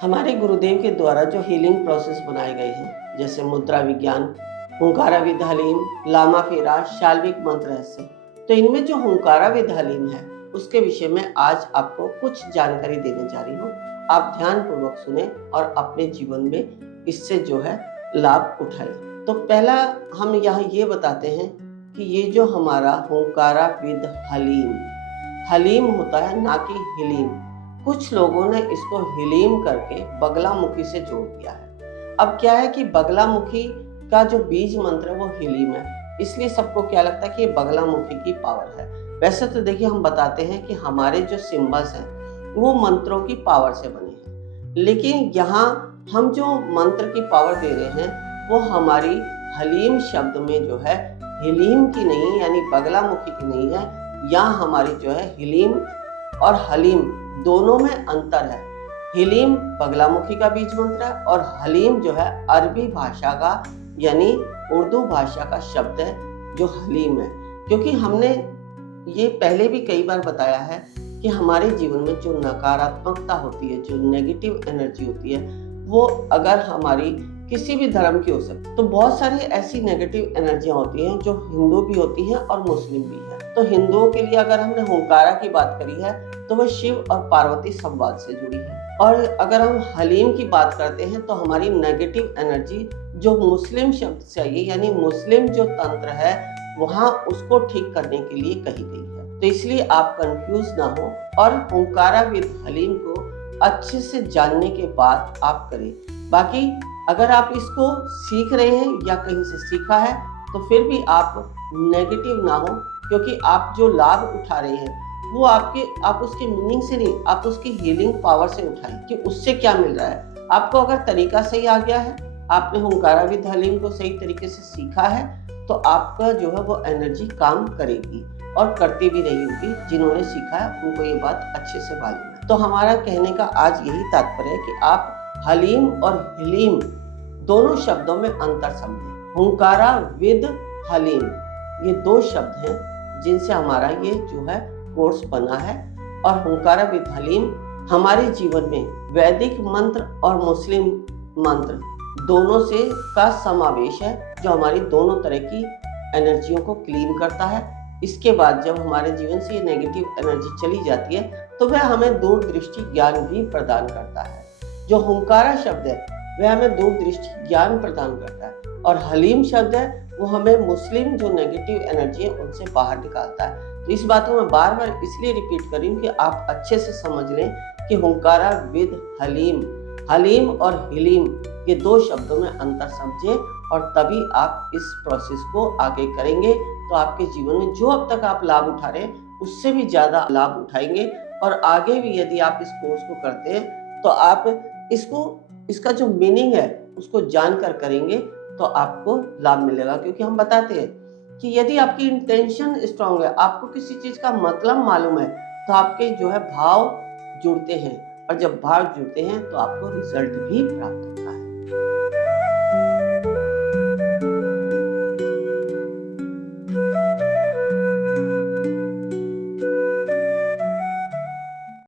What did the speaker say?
हमारे गुरुदेव के द्वारा जो हीलिंग प्रोसेस बनाए गए हैं, जैसे मुद्रा विज्ञान, हुंकाराविद हलीम, लामा फेरा, शाल्विक मंत्र रहस्य, तो इनमें जो हुंकाराविद हलीम है उसके विषय में आज आपको कुछ जानकारी देने जा रही हूँ। आप ध्यान पूर्वक सुने और अपने जीवन में इससे जो है लाभ उठाएं। तो पहला हम यहाँ ये बताते हैं कि ये जो हमारा हुंकाराविद हलीम हलीम होता है, ना कि हिलीम। कुछ लोगों ने इसको हिलीम करके बगलामुखी से जोड़ दिया है। अब क्या है कि बगलामुखी का जो बीज मंत्र है वो हिलीम है, इसलिए सबको क्या लगता है कि ये बगलामुखी की पावर है। वैसे तो देखिए, हम बताते हैं कि हमारे जो सिंबल्स हैं वो मंत्रों की पावर से बने हैं, लेकिन यहाँ हम जो मंत्र की पावर दे रहे हैं वो हमारी हलीम शब्द में जो है हिलीम की नहीं, यानी बगलामुखी की नहीं है। यहाँ हमारी जो है हिलीम और हलीम दोनों में अंतर है। हिलीम बगलामुखी का बीज मंत्र है और हलीम जो है अरबी भाषा का, यानी उर्दू भाषा का शब्द है जो हलीम है। क्योंकि हमने ये पहले भी कई बार बताया है कि हमारे जीवन में जो नकारात्मकता होती है, जो नेगेटिव एनर्जी होती है, वो अगर हमारी किसी भी धर्म की हो सकती है, तो बहुत सारी ऐसी नेगेटिव एनर्जियां होती हैं जो हिंदू भी होती हैं और मुस्लिम भी हैं। तो हिंदुओं के लिए अगर हमने हुंकारा की बात करी है तो वह शिव और पार्वती संवाद से जुड़ी है। और अगर हम हलीम की बात करते हैं तो हमारी नेगेटिव एनर्जी जो मुस्लिम शब्द से आई है, यानी मुस्लिम जो तंत्र है वहाँ उसको ठीक करने के लिए कही गई है। तो इसलिए आप कंफ्यूज ना हो और हुंकारा विद हलीम को अच्छे से जानने के बाद आप करें। बाकी अगर आप इसको सीख रहे हैं या कहीं से सीखा है तो फिर भी आप नेगेटिव ना हो, क्योंकि आप जो लाभ उठा रहे हैं वो आप उसके मीनिंग से नहीं, आप उसकी हीलिंग पावर से उठाएं कि उससे क्या मिल रहा है। आपको अगर तरीका सही आ गया है, आपने हुंकाराविद हलीम को सही तरीके से सीखा है, तो आपका जो है वो एनर्जी काम करेगी और करती भी रही होगी। जिन्होंने सीखा है उनको ये बात अच्छे से मालूम है। तो हमारा कहने का आज यही तात्पर्य है कि आप हलीम और हिलीम दोनों शब्दों में अंतर समझें। हुंकारा विद हलीम ये दो शब्द हैं जिनसे हमारा ये जो है कोर्स बना है। और हुंकारा विद हलीम हमारे जीवन में वैदिक मंत्र और मुस्लिम मंत्र दोनों से का समावेश है, जो हमारी दोनों तरह की एनर्जियों को क्लीन करता है। इसके बाद जब हमारे जीवन से ये नेगेटिव एनर्जी चली जाती है तो वह हमें दूरदृष्टि ज्ञान भी प्रदान करता है। जो हुंकारा शब्द है वह हमें दूरदृष्टि ज्ञान प्रदान करता है, और हलीम शब्द है वो हमें मुस्लिम जो नेगेटिव एनर्जी है उनसे बाहर निकालता है। तो इस बात को मैं बार बार इसलिए रिपीट कर रही हूँ कि आप अच्छे से समझ लें कि हुंकारा विद हलीम, हलीम और हिलीम ये दो शब्दों में अंतर समझे, और तभी आप इस प्रोसेस को आगे करेंगे तो आपके जीवन में जो अब तक आप लाभ उठा रहे हैं उससे भी ज़्यादा लाभ उठाएंगे। और आगे भी यदि आप इस कोर्स को करते हैं तो आप इसका जो मीनिंग है उसको जानकर करेंगे तो आपको लाभ मिलेगा। क्योंकि हम बताते हैं कि यदि आपकी इंटेंशन स्ट्रांग है, आपको किसी चीज का मतलब मालूम है, तो आपके जो है भाव जुड़ते हैं, और जब भाव जुड़ते हैं तो आपको रिजल्ट भी प्राप्त होता है।